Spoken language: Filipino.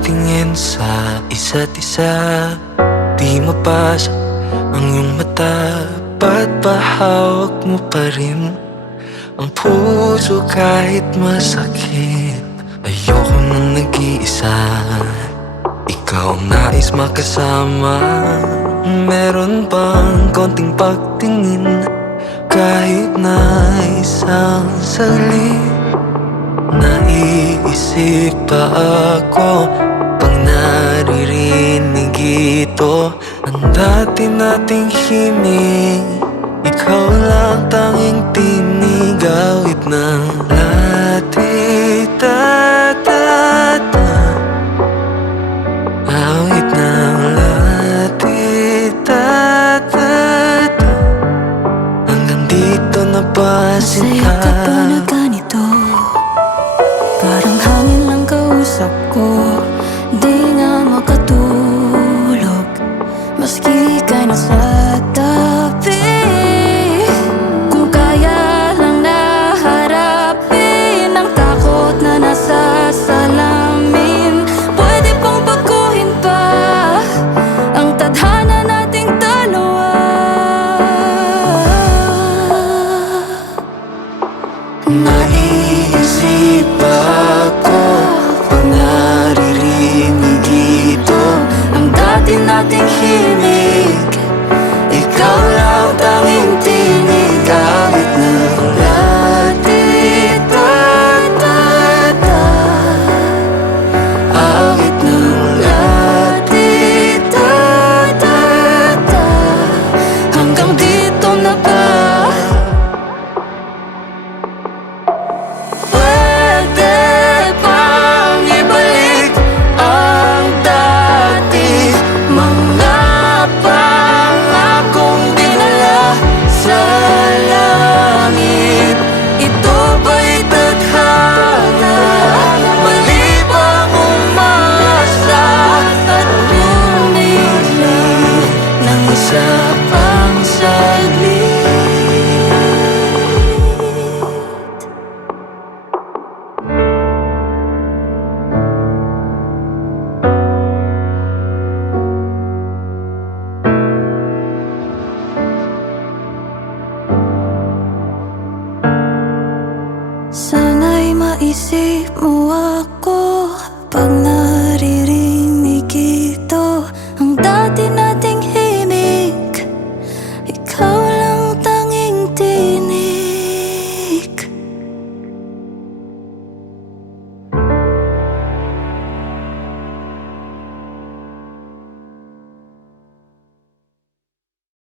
tumatingin sa isa't isa. Di mapasok ang iyong mata, ba't ba hawak mo pa rin ang puso kahit masakit? Ayoko nang nag-iisa, ikaw ang nais makasama. Meron bang konting pagtingin, kahit na isang saglit? Naiisip pa ako pag naririnig ito, ang dati nating himig. Ikaw lang tanging tinig, awit ng latita-ta-ta, awit ng latita-ta-ta. Hanggang dito na ba Masaya ka ba na ganito? Parang hangin lang kausap ko, di nga makatulog maski ika'y nasa tabi. Kung kaya lang na harapin ang takot na nasa salamin, pwede pang baguhin pa ang tadhana nating dalawa. Naiisip pa ako pag naririnig ito, Ang dati nating himig, ikaw lang tanging tinig, awit ng latita-ta-ta, awit ng latita-ta-ta. hanggang dito na ba? Pwede bang ibalik ang dati, mga pangakong dinala sa langit? Ito ba'y tadhana? Mali bang umasa at pumili ng isa pang saglit? Sana'y maisip mo ako